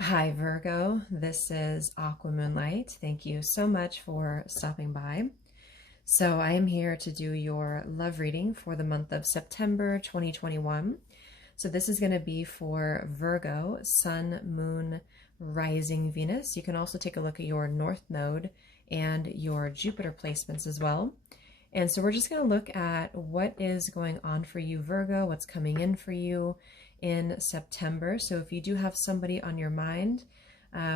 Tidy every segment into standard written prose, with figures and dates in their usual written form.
Hi Virgo, this is Aqua Moonlight. Thank you so much for stopping by. So I am here to do your love reading for the month of September 2021. So this is going to be for Virgo, Sun, Moon, Rising, Venus. You can also take a look at your North Node and your Jupiter placements as well. And so we're just going to look at what is going on for you, Virgo, what's coming in for you in September. So if you do have somebody on your mind,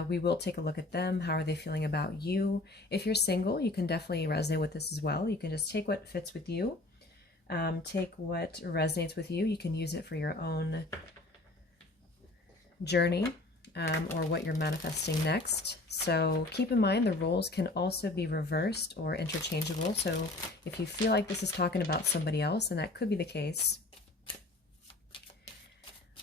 we will take a look at them. How are they feeling about you? If you're single, you can definitely resonate with this as well. You can just take what fits with you, take what resonates with you. You can use it for your own journey. Or what you're manifesting next. So keep in mind the roles can also be reversed or interchangeable. So if you feel like this is talking about somebody else, and that could be the case.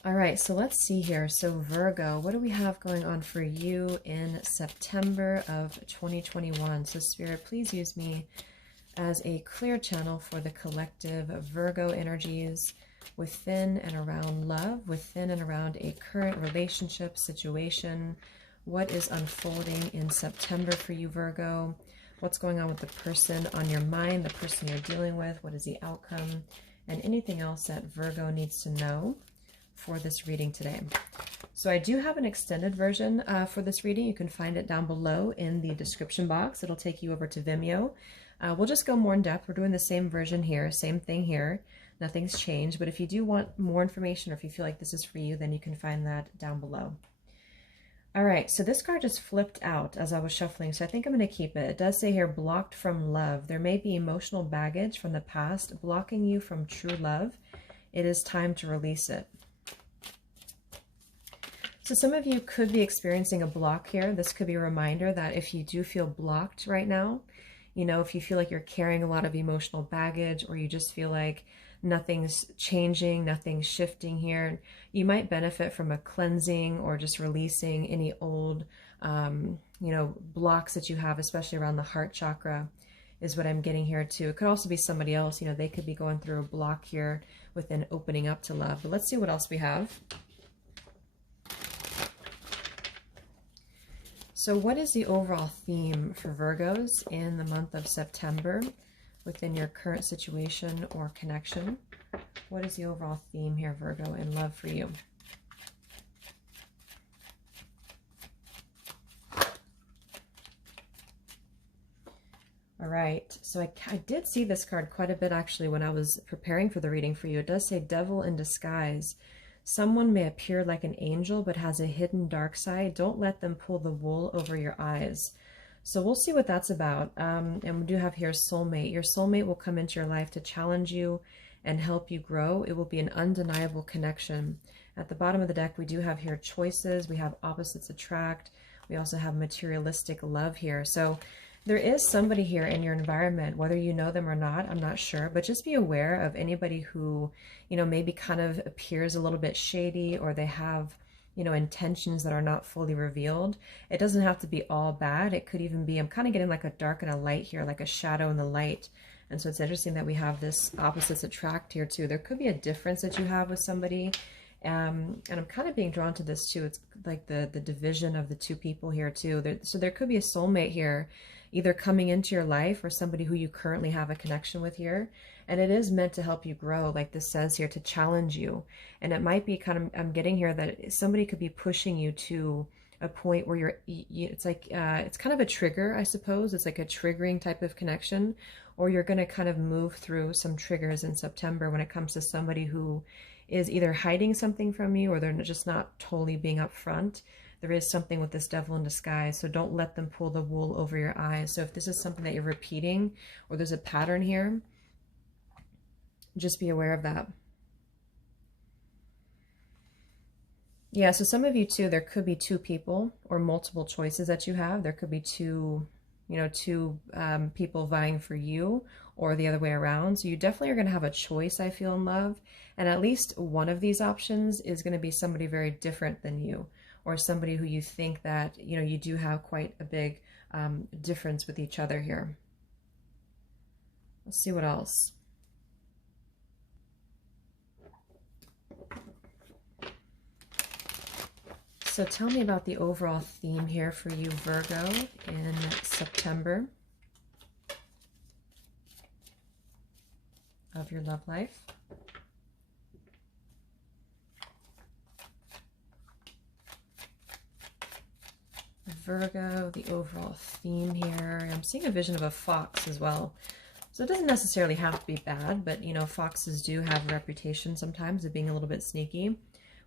All right, so let's see here. So Virgo, what do we have going on for you in September of 2021? So Spirit, please use me as a clear channel for the collective Virgo energies within and around love, within and around a current relationship situation. What is unfolding in September for you, Virgo? What's going on with the person on your mind, the person you're dealing with? What is the outcome? And anything else that Virgo needs to know for this reading today. So I do have an extended version for this reading. You can find it down below in the description box. It'll take you over to Vimeo. We'll just go more in depth. We're doing the same version here, same thing here. Nothing's changed, but if you do want more information or if you feel like this is for you, then you can find that down below. All right, so this card just flipped out as I was shuffling, so I think I'm going to keep it. It does say here, blocked from love. There may be emotional baggage from the past blocking you from true love. It is time to release it. So some of you could be experiencing a block here. This could be a reminder that if you do feel blocked right now, you know, if you feel like you're carrying a lot of emotional baggage or you just feel like nothing's changing, nothing's shifting here, you might benefit from a cleansing or just releasing any old, you know, blocks that you have, especially around the heart chakra is what I'm getting here too. It could also be somebody else, you know, they could be going through a block here within opening up to love. But let's see what else we have. So what is the overall theme for Virgos in the month of September within your current situation or connection? What is the overall theme here, Virgo, in love for you? All right, so I did see this card quite a bit actually when I was preparing for the reading for you. It does say Devil in Disguise. Someone may appear like an angel but has a hidden dark side. Don't let them pull the wool over your eyes. So we'll see what that's about. And we do have here soulmate. Your soulmate will come into your life to challenge you and help you grow. It will be an undeniable connection. At the bottom of the deck, we do have here choices. We have opposites attract. We also have materialistic love here. So there is somebody here in your environment, whether you know them or not, I'm not sure, but just be aware of anybody who, you know, maybe kind of appears a little bit shady or they have, you know, intentions that are not fully revealed. It doesn't have to be all bad. It could even be, I'm kind of getting like a dark and a light here, like a shadow and the light. And so it's interesting that we have this opposites attract here too. There could be a difference that you have with somebody. And I'm kind of being drawn to this too. It's like the division of the two people here too. So there could be a soulmate here, either coming into your life or somebody who you currently have a connection with here. And it is meant to help you grow, like this says here, to challenge you. And it might be kind of, I'm getting here that somebody could be pushing you to a point where it's like, it's kind of a trigger, I suppose. It's like a triggering type of connection, or you're going to kind of move through some triggers in September when it comes to somebody who is either hiding something from you or they're just not totally being upfront. There is something with this devil in disguise, so don't let them pull the wool over your eyes. So if this is something that you're repeating or there's a pattern here, just be aware of that. Yeah, so some of you too, there could be two people or multiple choices that you have. There could be two, you know, two people vying for you or the other way around. So you definitely are going to have a choice, I feel, in love. And at least one of these options is going to be somebody very different than you, or somebody who you think that, you know, you do have quite a big difference with each other here. Let's see what else. So tell me about the overall theme here for you, Virgo, in September of your love life. Virgo, the overall theme here. I'm seeing a vision of a fox as well. So it doesn't necessarily have to be bad, but you know, foxes do have a reputation sometimes of being a little bit sneaky.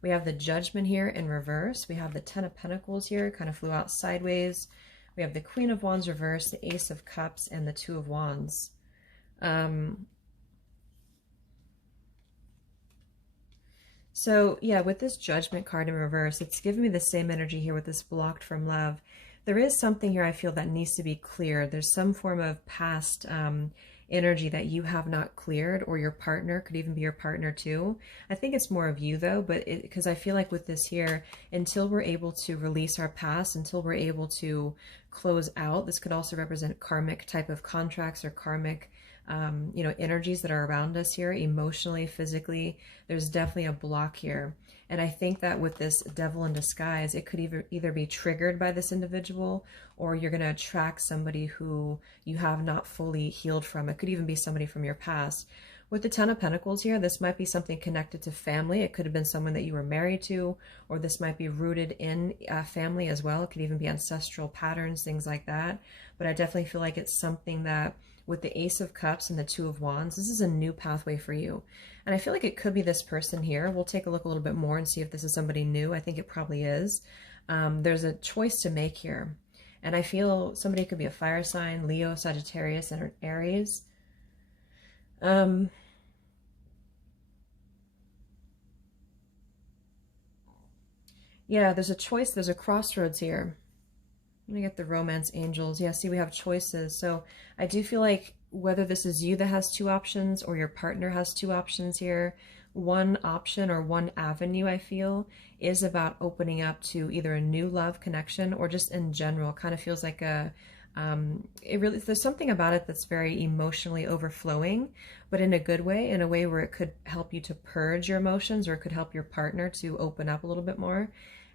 We have the Judgment here in reverse. We have the Ten of Pentacles here, kind of flew out sideways. We have the Queen of Wands reverse, the Ace of Cups, and the Two of Wands. So yeah, with this Judgment card in reverse, it's giving me the same energy here with this blocked from love. There is something here I feel that needs to be cleared. There's some form of past energy that you have not cleared, or your partner, could even be your partner too. I think it's more of you though, but because I feel like with this here, until we're able to release our past, until we're able to close out, this could also represent karmic type of contracts or karmic you know, energies that are around us here, emotionally, physically. There's definitely a block here. And I think that with this Devil in disguise, it could either be triggered by this individual, or you're going to attract somebody who you have not fully healed from. It could even be somebody from your past. With the Ten of Pentacles here, this might be something connected to family. It could have been someone that you were married to, or this might be rooted in family as well. It could even be ancestral patterns, things like that. But I definitely feel like it's something that, with the Ace of Cups and the Two of Wands, this is a new pathway for you. And I feel like it could be this person here. We'll take a look a little bit more and see if this is somebody new. I think it probably is. There's a choice to make here. And I feel somebody could be a fire sign, Leo, Sagittarius, and Aries. Yeah, there's a choice. There's a crossroads here. Let me get the romance angels. Yeah, see, we have choices. So I do feel like whether this is you that has two options or your partner has two options here, one option or one avenue, I feel, is about opening up to either a new love connection or just in general. Kind of feels like a, there's something about it that's very emotionally overflowing, but in a good way, in a way where it could help you to purge your emotions, or it could help your partner to open up a little bit more.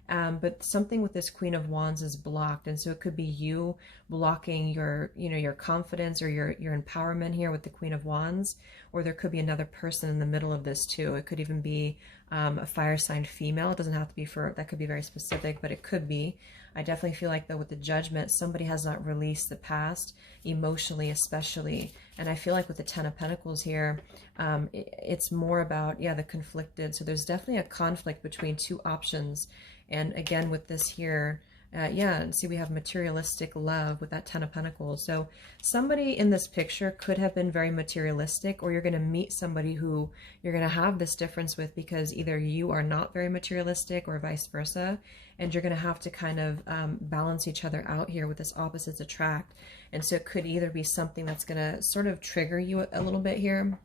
But something with this Queen of Wands is blocked, and so it could be you blocking your, you know, your confidence or your empowerment here with the Queen of Wands, or there could be another person in the middle of this too. It could even be a fire sign female. It doesn't have to be that could be very specific, but it could be. I definitely feel like though with the Judgment, somebody has not released the past, emotionally especially. And I feel like with the Ten of Pentacles here, it's more about, yeah, the conflicted. So there's definitely a conflict between two options. And again, with this here, yeah, and see, we have materialistic love with that Ten of Pentacles. So somebody in this picture could have been very materialistic, or you're going to meet somebody who you're going to have this difference with, because either you are not very materialistic or vice versa. And you're going to have to kind of balance each other out here with this opposites attract. And so it could either be something that's going to sort of trigger you a little bit here.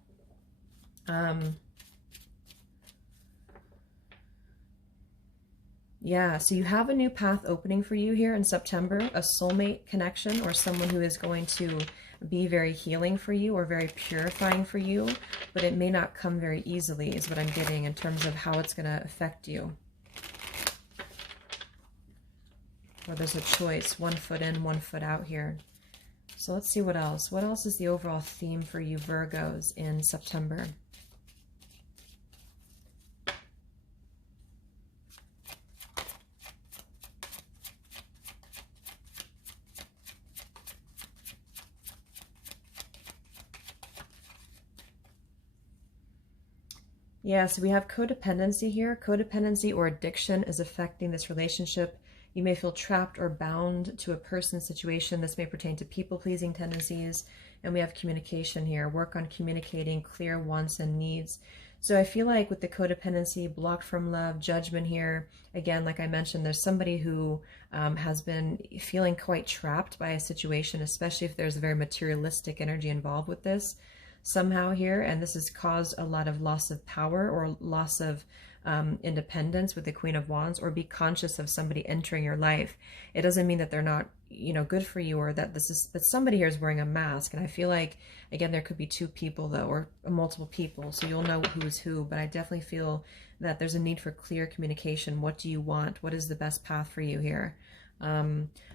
Yeah, so you have a new path opening for you here in September, a soulmate connection, or someone who is going to be very healing for you or very purifying for you, but it may not come very easily is what I'm getting in terms of how it's going to affect you. Or there's a choice, 1 foot in, 1 foot out here. So let's see what else. What else is the overall theme for you Virgos in September? Yeah, so we have codependency here. Codependency or addiction is affecting this relationship. You may feel trapped or bound to a person, situation. This may pertain to people-pleasing tendencies. And we have communication here. Work on communicating clear wants and needs. So I feel like with the codependency, blocked from love, Judgment here, again, like I mentioned, there's somebody who has been feeling quite trapped by a situation, especially if there's a very materialistic energy involved with this somehow here, and this has caused a lot of loss of power or loss of independence with the Queen of Wands, or be conscious of somebody entering your life. It doesn't mean that they're not, you know, good for you, or that that somebody here is wearing a mask. And I feel like, again, there could be two people though, or multiple people, so you'll know who is who. But I definitely feel that there's a need for clear communication. What do you want? What is the best path for you here?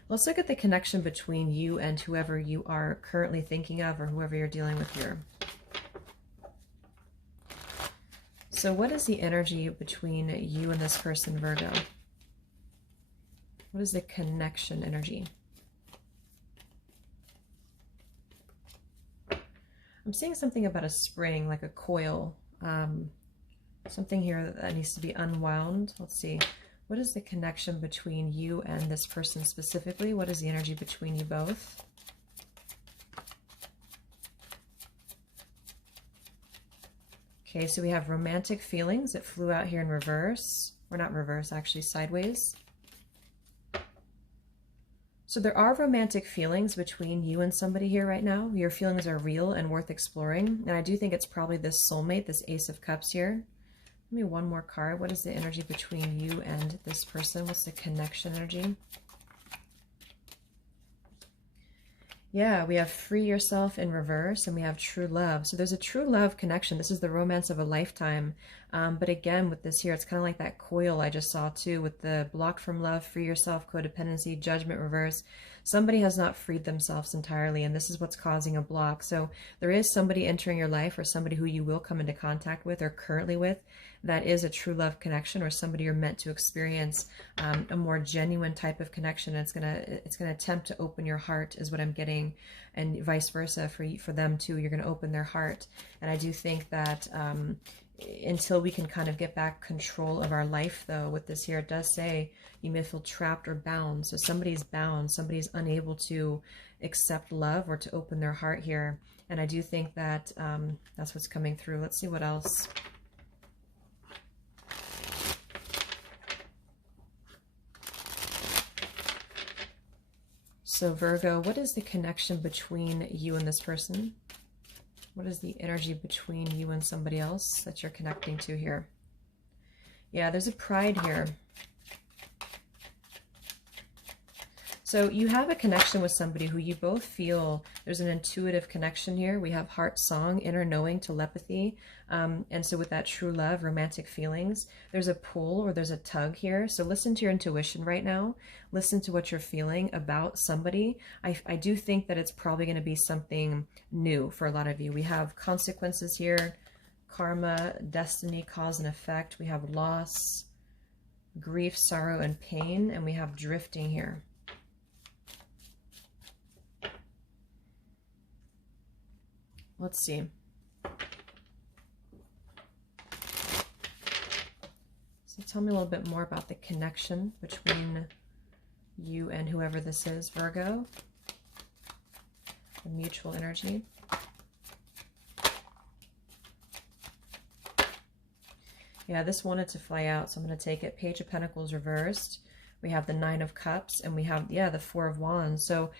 Let's look at the connection between you and whoever you are currently thinking of, or whoever you're dealing with here. So what is the energy between you and this person, Virgo? What is the connection energy? I'm seeing something about a spring, like a coil. Something here that needs to be unwound. Let's see. What is the connection between you and this person specifically? What is the energy between you both? Okay, so we have romantic feelings that flew out here in reverse. Or not reverse, actually sideways. So there are romantic feelings between you and somebody here right now. Your feelings are real and worth exploring. And I do think it's probably this soulmate, this Ace of Cups here. Give me one more card. What is the energy between you and this person? What's the connection energy? Yeah, we have free yourself in reverse, and we have true love. So there's a true love connection. This is the romance of a lifetime. But again, with this here, it's kind of like that coil I just saw too, with the blocked from love, free yourself, codependency, judgment, reverse. Somebody has not freed themselves entirely, and this is what's causing a block. So there is somebody entering your life, or somebody who you will come into contact with or currently with, that is a true love connection, or somebody you're meant to experience a more genuine type of connection. It's gonna attempt to open your heart, is what I'm getting, and vice versa for them too. You're gonna open their heart, and I do think that until we can kind of get back control of our life, though, with this here, it does say you may feel trapped or bound. So somebody's bound, somebody's unable to accept love or to open their heart here, and I do think that that's what's coming through. Let's see what else. So Virgo, what is the connection between you and this person? What is the energy between you and somebody else that you're connecting to here? Yeah, there's a pride here. So you have a connection with somebody who you both feel, there's an intuitive connection here. We have heart song, inner knowing, telepathy. And so with that true love, romantic feelings, there's a pull or there's a tug here. So listen to your intuition right now. Listen to what you're feeling about somebody. I do think that it's probably going to be something new for a lot of you. We have consequences here, karma, destiny, cause and effect. We have loss, grief, sorrow, and pain. And we have drifting here. Let's see. So tell me a little bit more about the connection between you and whoever this is, Virgo. The mutual energy. Yeah, this wanted to fly out, so I'm going to take it. Page of Pentacles reversed. We have the Nine of Cups, and we have, yeah, the Four of Wands. So,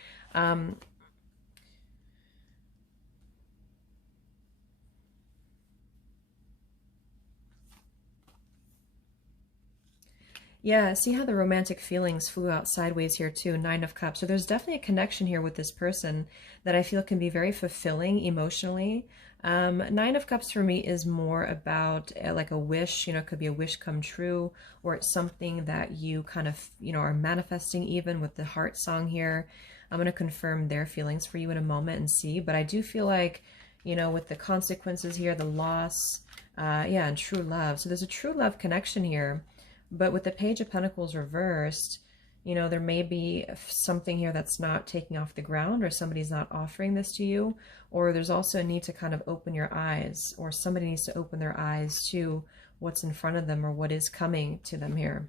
yeah, see how the romantic feelings flew out sideways here too, Nine of Cups. So there's definitely a connection here with this person that I feel can be very fulfilling emotionally. Nine of Cups for me is more about like a wish, you know, it could be a wish come true, or it's something that you kind of, you know, are manifesting, even with the heart song here. I'm going to confirm their feelings for you in a moment and see, but I do feel like, you know, with the consequences here, the loss, yeah, and true love. So there's a true love connection here. But with the Page of Pentacles reversed, you know, there may be something here that's not taking off the ground, or somebody's not offering this to you, or there's also a need to kind of open your eyes, or somebody needs to open their eyes to what's in front of them or what is coming to them here.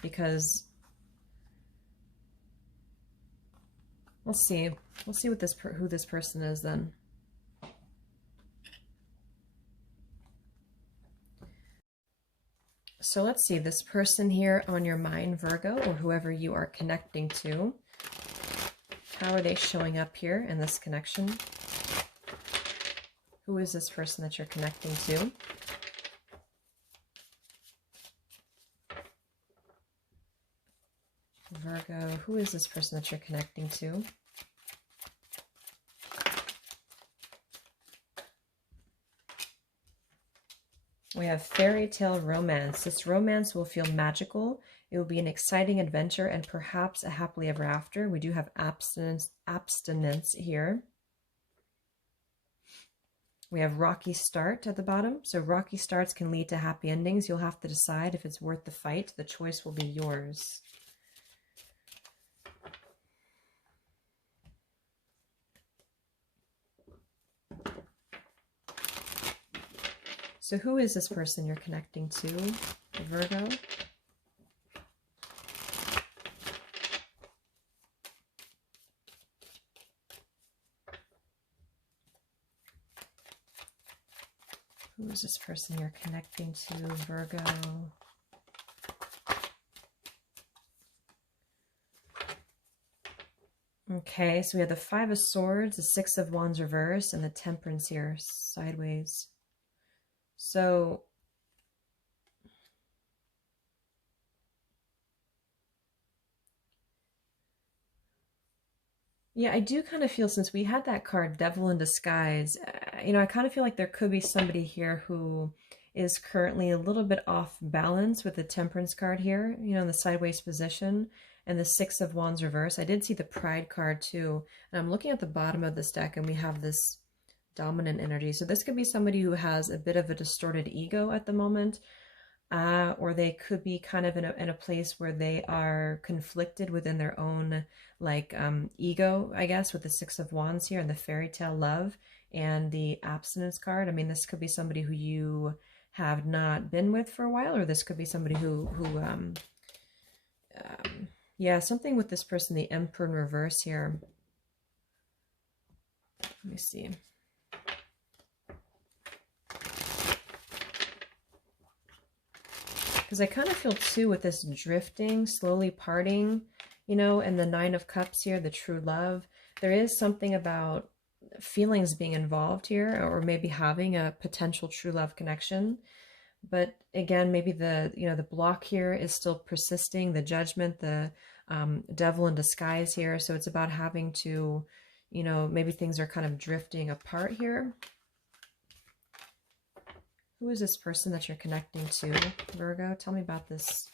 Because we'll see what who this person is then. So let's see, this person here on your mind, Virgo, or whoever you are connecting to, how are they showing up here in this connection? Who is this person that you're connecting to? Virgo, who is this person that you're connecting to? We have fairy tale romance. This romance will feel magical. It will be an exciting adventure and perhaps a happily ever after. We do have abstinence here. We have rocky start at the bottom. So rocky starts can lead to happy endings. You'll have to decide if it's worth the fight. The choice will be yours. So who is this person you're connecting to, Virgo? Who is this person you're connecting to, Virgo? Okay, so we have the Five of Swords, the Six of Wands reversed, and the Temperance here, sideways. So, yeah, I do kind of feel, since we had that card, Devil in Disguise, you know, I kind of feel like there could be somebody here who is currently a little bit off balance with the Temperance card here, you know, in the sideways position, and the Six of Wands reverse. I did see the Pride card too, and I'm looking at the bottom of this deck, and we have this dominant energy. So this could be somebody who has a bit of a distorted ego at the moment, or they could be kind of in a place where they are conflicted within their own ego, I guess, with the Six of Wands here and the fairy tale love and the abstinence card. I mean, this could be somebody who you have not been with for a while, or this could be somebody who yeah, something with this person, the Emperor in reverse here. Let me see. Because I kind of feel too with this drifting, slowly parting, you know, and the Nine of Cups here, the true love. There is something about feelings being involved here, or maybe having a potential true love connection. But again, maybe the, you know, the block here is still persisting, the Judgment, the Devil in Disguise here. So it's about having to, you know, maybe things are kind of drifting apart here. Who is this person that you're connecting to, Virgo? Tell me about this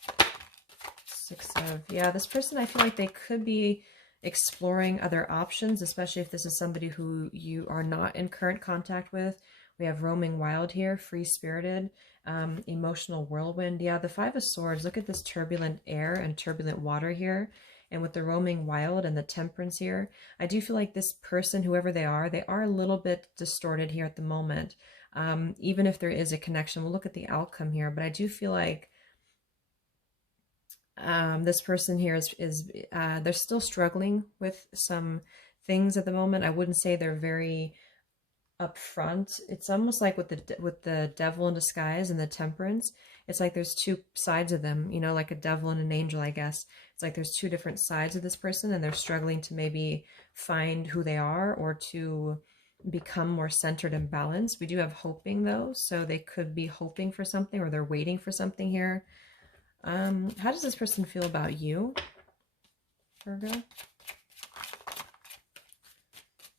yeah, this person, I feel like they could be exploring other options, especially if this is somebody who you are not in current contact with. We have roaming wild here, free-spirited, emotional whirlwind. Yeah, the Five of Swords, look at this turbulent air and turbulent water here. And with the roaming wild and the Temperance here, I do feel like this person, whoever they are a little bit distorted here at the moment. Even if there is a connection, we'll look at the outcome here, but I do feel like this person here is they're still struggling with some things at the moment. I wouldn't say they're very upfront. It's almost like with the Devil in Disguise and the Temperance, it's like there's two sides of them, you know, like a devil and an angel, I guess. It's like there's two different sides of this person, and they're struggling to maybe find who they are, or to become more centered and balanced. We do have hoping though, so they could be hoping for something, or they're waiting for something here. How does this person feel about you, Virgo?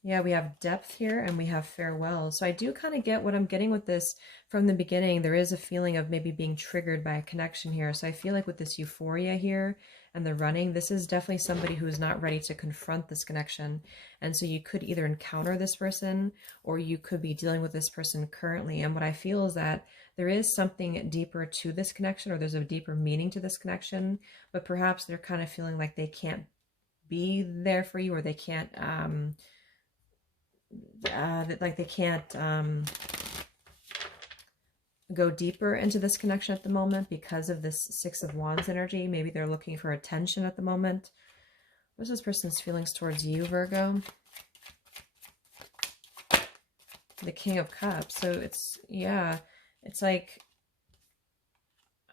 Yeah, we have depth here and we have farewell. So I do kind of get what I'm getting with this from the beginning. There is a feeling of maybe being triggered by a connection here. So I feel like with this euphoria here and the running, this is definitely somebody who is not ready to confront this connection. And so you could either encounter this person, or you could be dealing with this person currently. And what I feel is that there is something deeper to this connection, or there's a deeper meaning to this connection, but perhaps they're kind of feeling like they can't be there for you, or they can't, like they can't go deeper into this connection at the moment because of this Six of Wands energy. Maybe they're looking for attention at the moment. What's this person's feelings towards you, Virgo? The King of Cups. So it's, yeah, it's like,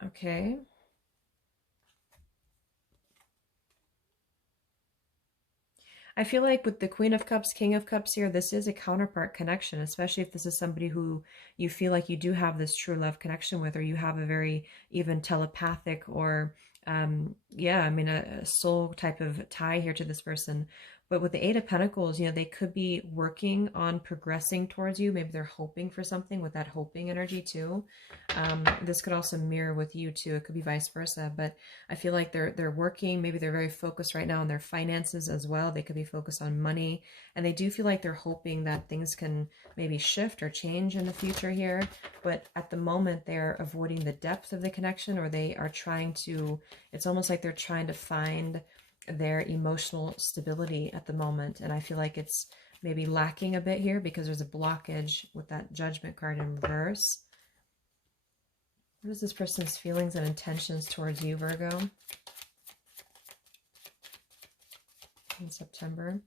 okay. I feel like with the Queen of Cups, King of Cups here, this is a counterpart connection, especially if this is somebody who you feel like you do have this true love connection with, or you have a very even telepathic or, yeah, I mean, a soul type of tie here to this person. But with the Eight of Pentacles, you know, they could be working on progressing towards you. Maybe they're hoping for something with that hoping energy too. This could also mirror with you too. It could be vice versa. But I feel like they're working. Maybe they're very focused right now on their finances as well. They could be focused on money. And they do feel like they're hoping that things can maybe shift or change in the future here. But at the moment, they're avoiding the depth of the connection, or they are trying to, it's almost like they're trying to find their emotional stability at the moment. And I feel like it's maybe lacking a bit here because there's a blockage with that Judgment card in reverse. What is this person's feelings and intentions towards you, Virgo, in September?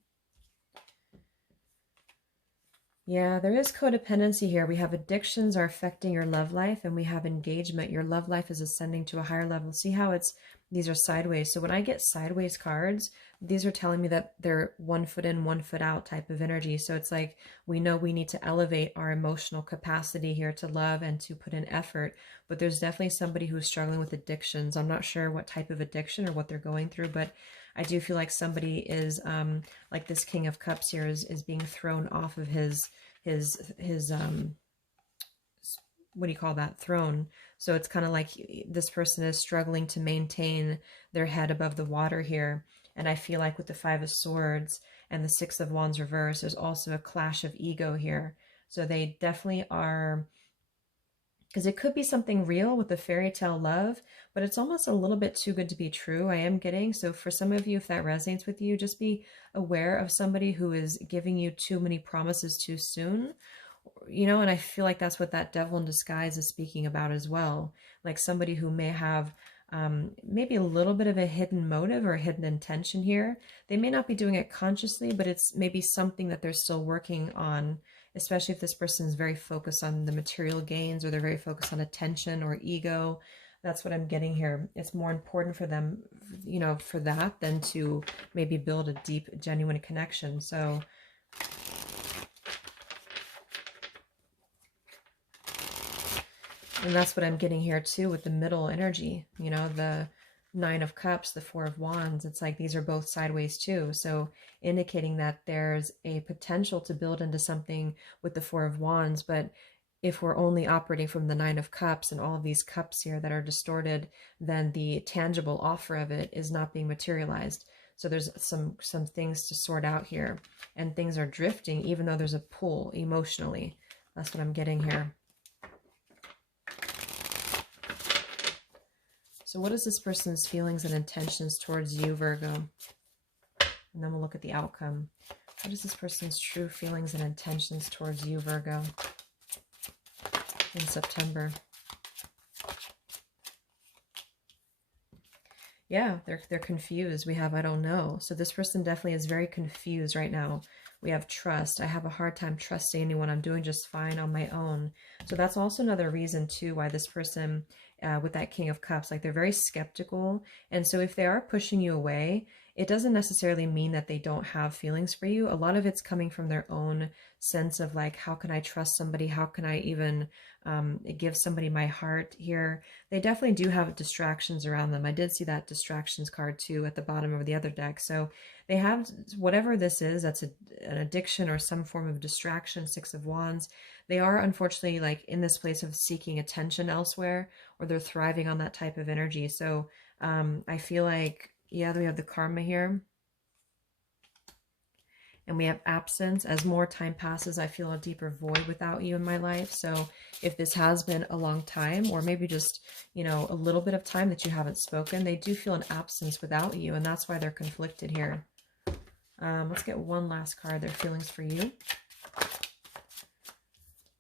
Yeah, there is codependency here. We have addictions are affecting your love life, and we have engagement. Your love life is ascending to a higher level. See how it's, these are sideways. So when I get sideways cards, these are telling me that they're 1 foot in, 1 foot out type of energy. So it's like we know we need to elevate our emotional capacity here to love and to put in effort. But there's definitely somebody who's struggling with addictions. I'm not sure what type of addiction or what they're going through, but I do feel like somebody is, like this King of Cups here is being thrown off of his what do you call that, throne. So it's kind of like this person is struggling to maintain their head above the water here. And I feel like with the Five of Swords and the Six of Wands reverse, there's also a clash of ego here. So they definitely are, because it could be something real with the fairy tale love, but it's almost a little bit too good to be true, I am getting. So for some of you, if that resonates with you, just be aware of somebody who is giving you too many promises too soon. You know, and I feel like that's what that Devil in Disguise is speaking about as well. Like somebody who may have maybe a little bit of a hidden motive or a hidden intention here. They may not be doing it consciously, but it's maybe something that they're still working on, especially if this person is very focused on the material gains, or they're very focused on attention or ego. That's what I'm getting here. It's more important for them, you know, for that than to maybe build a deep, genuine connection. So and that's what I'm getting here too with the middle energy, you know, the Nine of Cups, the Four of Wands. It's like these are both sideways too. So indicating that there's a potential to build into something with the Four of Wands. But if we're only operating from the Nine of Cups and all of these cups here that are distorted, then the tangible offer of it is not being materialized. So there's some things to sort out here, and things are drifting even though there's a pull emotionally. That's what I'm getting here. So what is this person's feelings and intentions towards you, Virgo? And then we'll look at the outcome. What is this person's true feelings and intentions towards you, Virgo, in September? Yeah, they're confused. We have I don't know. So this person definitely is very confused right now. We have trust. I have a hard time trusting anyone. I'm doing just fine on my own. So that's also another reason too why this person with that King of Cups, like they're very skeptical. And so if they are pushing you away, it doesn't necessarily mean that they don't have feelings for you. A lot of it's coming from their own sense of like, how can I trust somebody? How can I even give somebody my heart here? They definitely do have distractions around them. I did see that distractions card too at the bottom of the other deck. So they have whatever this is, that's an addiction or some form of distraction, Six of Wands. They are unfortunately like in this place of seeking attention elsewhere, or they're thriving on that type of energy. So I feel like, yeah, we have the karma here. And we have absence. As more time passes, I feel a deeper void without you in my life. So if this has been a long time, or maybe just, you know, a little bit of time that you haven't spoken, they do feel an absence without you. And that's why they're conflicted here. Let's get one last card. Their feelings for you.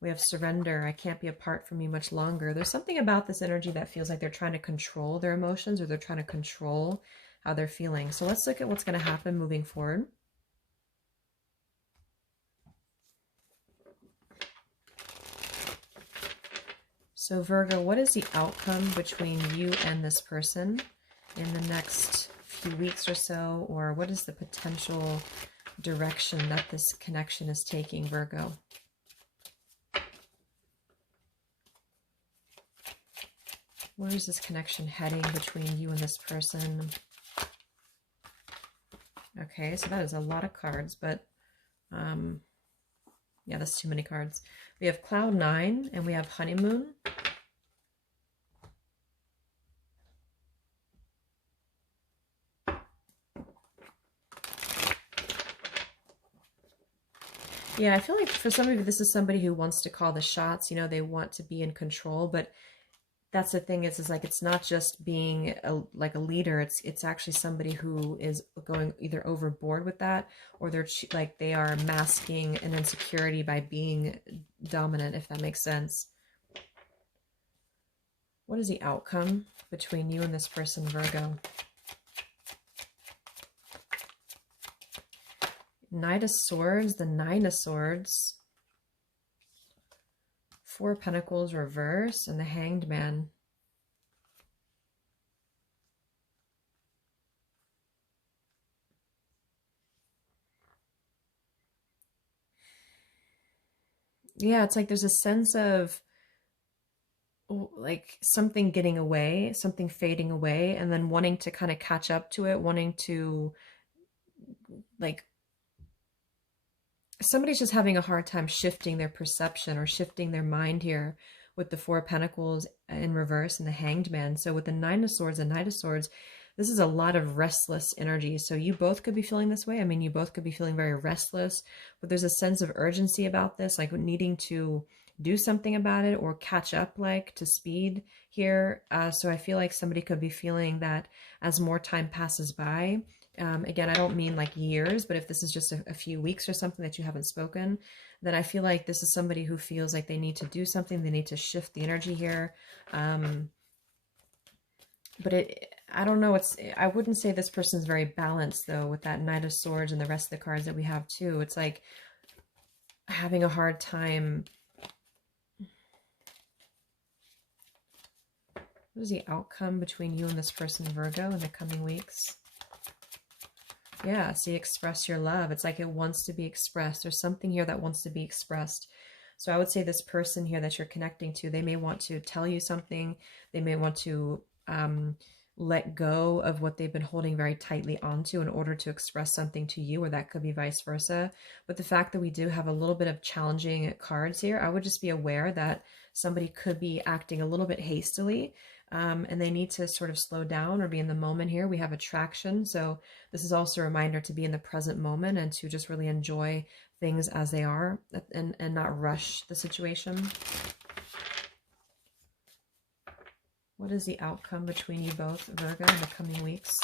We have surrender. I can't be apart from you much longer. There's something about this energy that feels like they're trying to control their emotions, or they're trying to control how they're feeling. So let's look at what's going to happen moving forward. So Virgo, what is the outcome between you and this person in the next few weeks or so? Or what is the potential direction that this connection is taking, Virgo. Where is this connection heading between you and this person? Okay, so that is a lot of cards, but yeah, that's too many cards. We have Cloud 9 and we have Honeymoon. Yeah, I feel like for some of you, this is somebody who wants to call the shots. You know, they want to be in control, but that's the thing is like, it's not just being like a leader. It's actually somebody who is going either overboard with that, or they're like, they are masking an insecurity by being dominant, if that makes sense. What is the outcome between you and this person, Virgo? Knight of Swords, the Nine of Swords, Four of Pentacles reverse, and the Hanged Man. Yeah, it's like there's a sense of like something getting away, something fading away, and then wanting to kind of catch up to it, wanting to like, somebody's just having a hard time shifting their perception or shifting their mind here with the Four of Pentacles in reverse and the Hanged Man. So with the Nine of Swords and Knight of Swords, this is a lot of restless energy. So you both could be feeling this way. I mean, you both could be feeling very restless, but there's a sense of urgency about this, like needing to do something about it or catch up like to speed here. So I feel like somebody could be feeling that as more time passes by. Again, I don't mean like years, but if this is just a few weeks or something that you haven't spoken, then I feel like this is somebody who feels like they need to do something. They need to shift the energy here. But I don't know. I wouldn't say this person's very balanced though, with that Knight of Swords and the rest of the cards that we have too. It's like having a hard time. What is the outcome between you and this person, Virgo, in the coming weeks? Yeah, see, express your love. It's like it wants to be expressed. There's something here that wants to be expressed. So I would say this person here that you're connecting to, they may want to tell you something. They may want to let go of what they've been holding very tightly onto in order to express something to you, or that could be vice versa. But the fact that we do have a little bit of challenging cards here, I would just be aware that somebody could be acting a little bit hastily. And they need to sort of slow down or be in the moment here. We have attraction. So this is also a reminder to be in the present moment and to just really enjoy things as they are and not rush the situation. What is the outcome between you both, Virgo, in the coming weeks?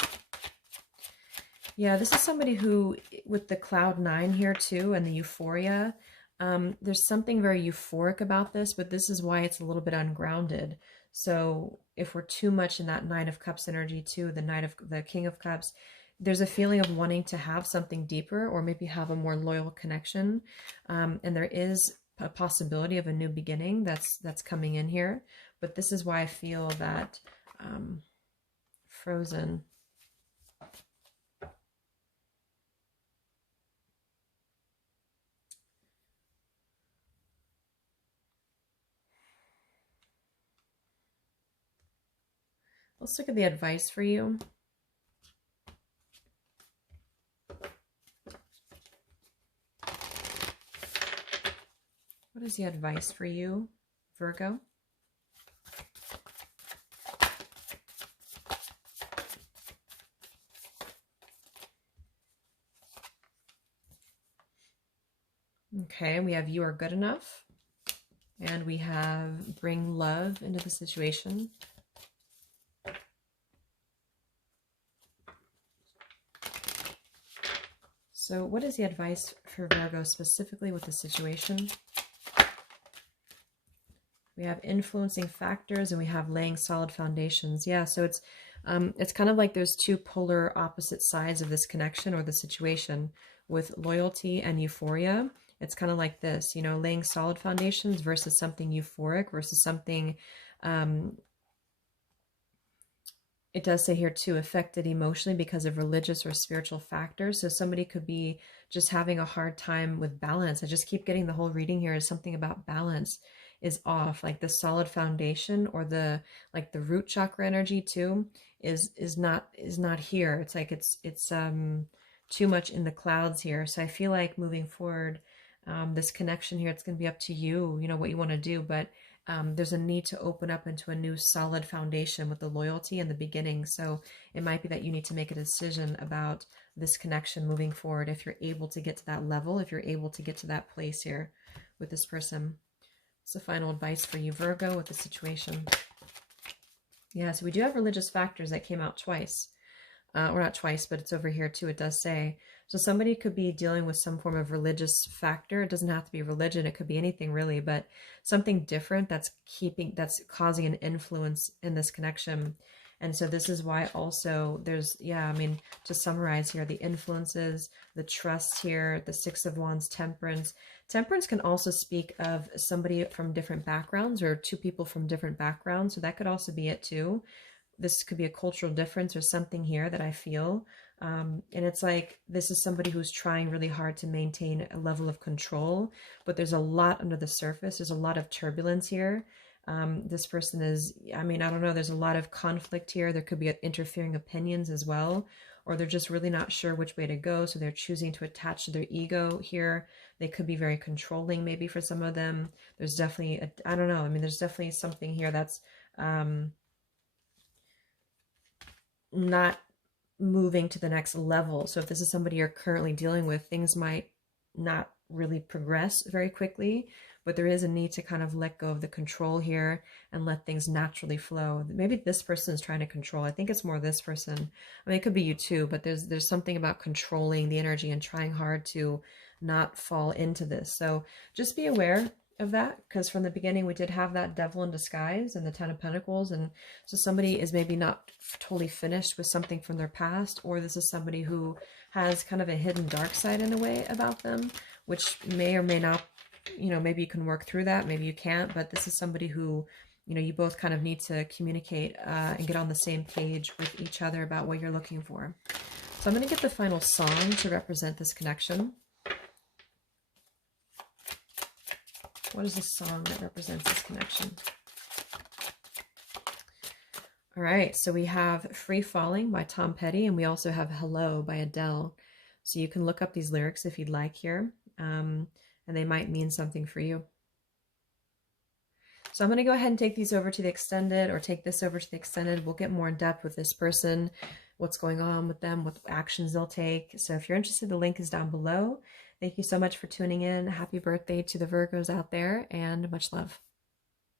Yeah, this is somebody who, with the Cloud 9 here too, and the euphoria, there's something very euphoric about this, but this is why it's a little bit ungrounded. So if we're too much in that Nine of Cups energy too, the King of Cups, there's a feeling of wanting to have something deeper or maybe have a more loyal connection. And there is a possibility of a new beginning that's coming in here. But this is why I feel that Frozen. Let's look at the advice for you. What is the advice for you, Virgo? Okay, we have You Are Good Enough. And we have Bring Love into the situation. So what is the advice for Virgo specifically with the situation? We have influencing factors and we have laying solid foundations. Yeah, so it's kind of like there's two polar opposite sides of this connection or the situation. With loyalty and euphoria, it's kind of like this, you know, laying solid foundations versus something euphoric versus something It does say here too, affected emotionally because of religious or spiritual factors. So somebody could be just having a hard time with balance. I just keep getting the whole reading here is something about balance is off. Like the solid foundation or the like the root chakra energy too is not here. It's like it's too much in the clouds here. So I feel like moving forward, this connection here, it's going to be up to you, you know, what you want to do, but there's a need to open up into a new solid foundation with the loyalty in the beginning. So it might be that you need to make a decision about this connection moving forward. If you're able to get to that level, if you're able to get to that place here with this person. It's the final advice for you, Virgo, with the situation. Yeah, so we do have religious factors that came out twice. Or not twice, but it's over here too, it does say. So somebody could be dealing with some form of religious factor. It doesn't have to be religion, it could be anything really, but something different that's causing an influence in this connection. And so this is why also there's, yeah, I mean, to summarize here, the influences, the trust here, the Six of Wands, Temperance. Temperance can also speak of somebody from different backgrounds or two people from different backgrounds. So that could also be it too. This could be a cultural difference or something here that I feel. And it's like, this is somebody who's trying really hard to maintain a level of control, but there's a lot under the surface. There's a lot of turbulence here. This person is, I mean, I don't know, there's a lot of conflict here. There could be interfering opinions as well, or they're just really not sure which way to go. So they're choosing to attach to their ego here. They could be very controlling maybe for some of them. There's definitely, I don't know. I mean, there's definitely something here that's, not moving to the next level. So if this is somebody you're currently dealing with, things might not really progress very quickly, but there is a need to kind of let go of the control here and let things naturally flow. Maybe this person is trying to control. I think it's more this person. I mean, it could be you too, but there's something about controlling the energy and trying hard to not fall into this. So just be aware of that, because from the beginning we did have that Devil in disguise and the Ten of Pentacles, and so somebody is maybe not totally finished with something from their past, or this is somebody who has kind of a hidden dark side in a way about them, which may or may not, you know, maybe you can work through that, maybe you can't, but this is somebody who, you know, you both kind of need to communicate and get on the same page with each other about what you're looking for. So I'm going to get the final song to represent this connection. What is the song that represents this connection? All right, so we have Free Falling by Tom Petty, and we also have Hello by Adele. So you can look up these lyrics if you'd like here, and they might mean something for you. So I'm going to go ahead and take these over to the extended, or take this over to the extended. We'll get more in depth with this person, what's going on with them, what actions they'll take. So if you're interested, the link is down below. Thank you so much for tuning in. Happy birthday to the Virgos out there, and much love.